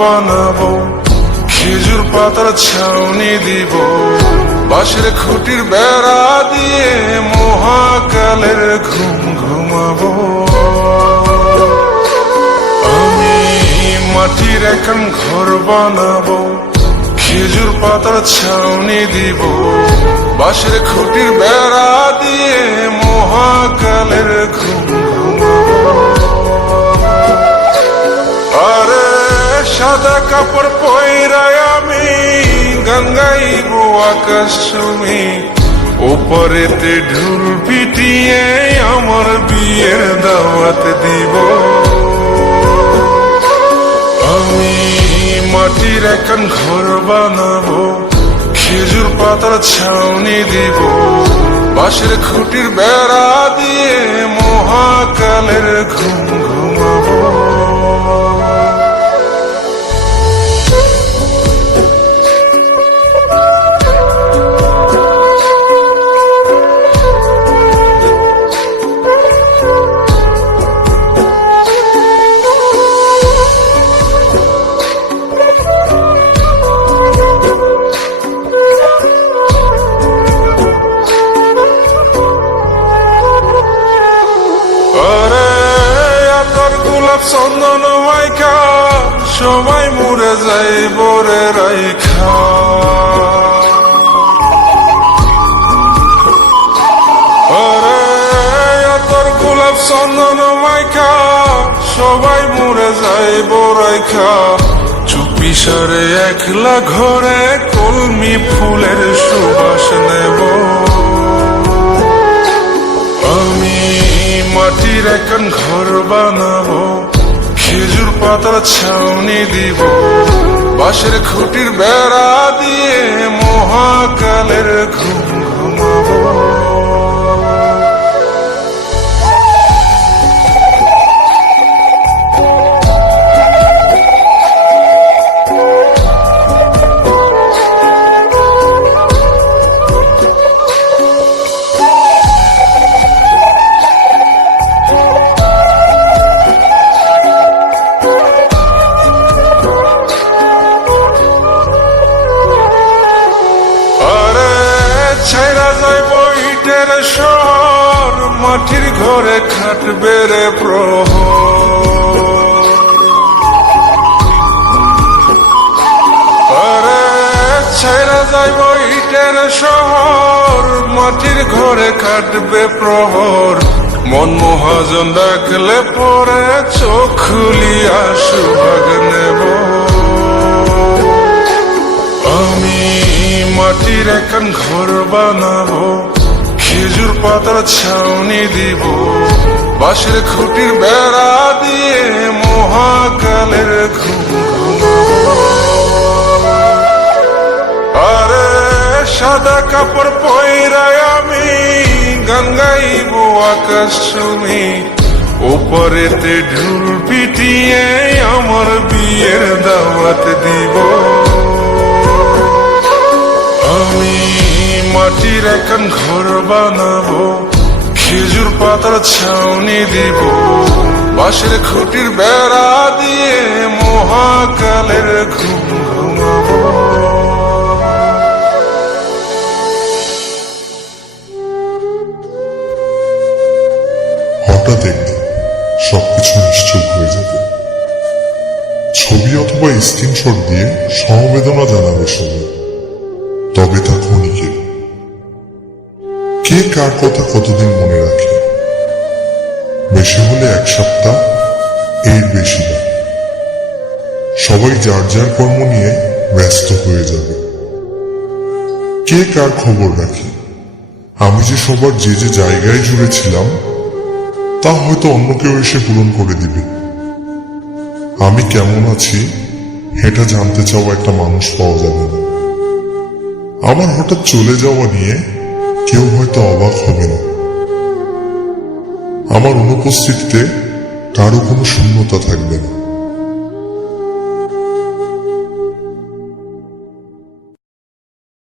বানাবো, খেজুর পাতার ছাউনি দিব, বাঁশের খুঁটির বেড়া দিয়ে মহাকালের ঘুম ঘুমাবো। আমি মাটির এখন ঘর বানাবো, খেজুর পাতার ছাউনি দিব, বাঁশের খুঁটির বেড়া দিয়ে মহাকালের ঘুম ঘুমাবো। আরে সাদা কাপড় পয়রায় আমি গান গাইব আকাশ ছুঁই, ওপরেতে ঢোল পিটিয়ে আমার বিয়ের দাওয়াত দিব। আমি মাটির এখন ঘর বানাবো, খেজুর পাতার ছাউনি দিব, বাঁশের খুঁটির বেড়া দিয়ে মহাকালের ঘুম ঘুমাবো। চন্দন মাইকা সবাই মরে যাই বরে রাইখা, তোর গোলাপ চন্দন মাইকা সবাই মরে যাই বরাইখা, চুপি সারে একলা ঘরে কলমি ফুলের সুবাস নেব। আমি মাটির এখন ঘর বানাবো, খেজুর পাতার ছাউনি দিব, বাঁশের খুঁটির বেড়া দিয়ে মহাকালের ঘুম ঘুমাবো। শহর মাটির ঘরে খাটবে রে প্রহর, আরে ছেড়ে যাইব ইটের শহর মাটির ঘরে খাটবে প্রহর। মন মহাজন ডাকলে পরে চোখ খুলিয়া সুভাগ নেব। আমি মাটির এখন ঘর বানাবো, খেজুর পাতার ছাউনি দিব, বাঁশের খুঁটির বেড়া দিয়ে মহাকালের ঘুম ঘুমাবো। আরে সাদা কাপড় পয়রায় আমি গান গাইব আকাশ ছুঁই, ওপরেতে ঢোল পিটিয়ে আমার বিয়ের দাওয়াত দিব। আমি মাটির এখন ঘর বানাবো, খেজুর পাতার ছাউনি দিব, বাঁশের খুঁটির বেড়া দিয়ে মহাকালের ঘুম ঘুমাবো। হঠাৎ একদিন সবকিছু নিশ্চুপ হয়ে যাবে। ছবি অথবা স্ক্রিনশট দিয়ে সমবেদনা জানাবে সবাই, তবে তা ক্ষণিকের। কে কার কথা কতদিন মনে রাখে? বেশি হলে এক সপ্তাহ, এর বেশি না। সবাই যার যার কর্ম নিয়ে ব্যস্ত হয়ে যাবে। কে কার খবর রাখে? আমি যে সবার যে যে জায়গায় জুড়ে ছিলাম তা হয়তো অন্য কেউ এসে পূরণ করে দিবে। আমি কেমন আছি এটা জানতে চাওয়া একটা মানুষ পাওয়া যাবে না। আমার হঠাৎ চলে যাওয়া নিয়ে কেউ হয়তো অবাক হবে না। আমার অনুপস্থিতিতে কারো কোনো শূন্যতা থাকবে না।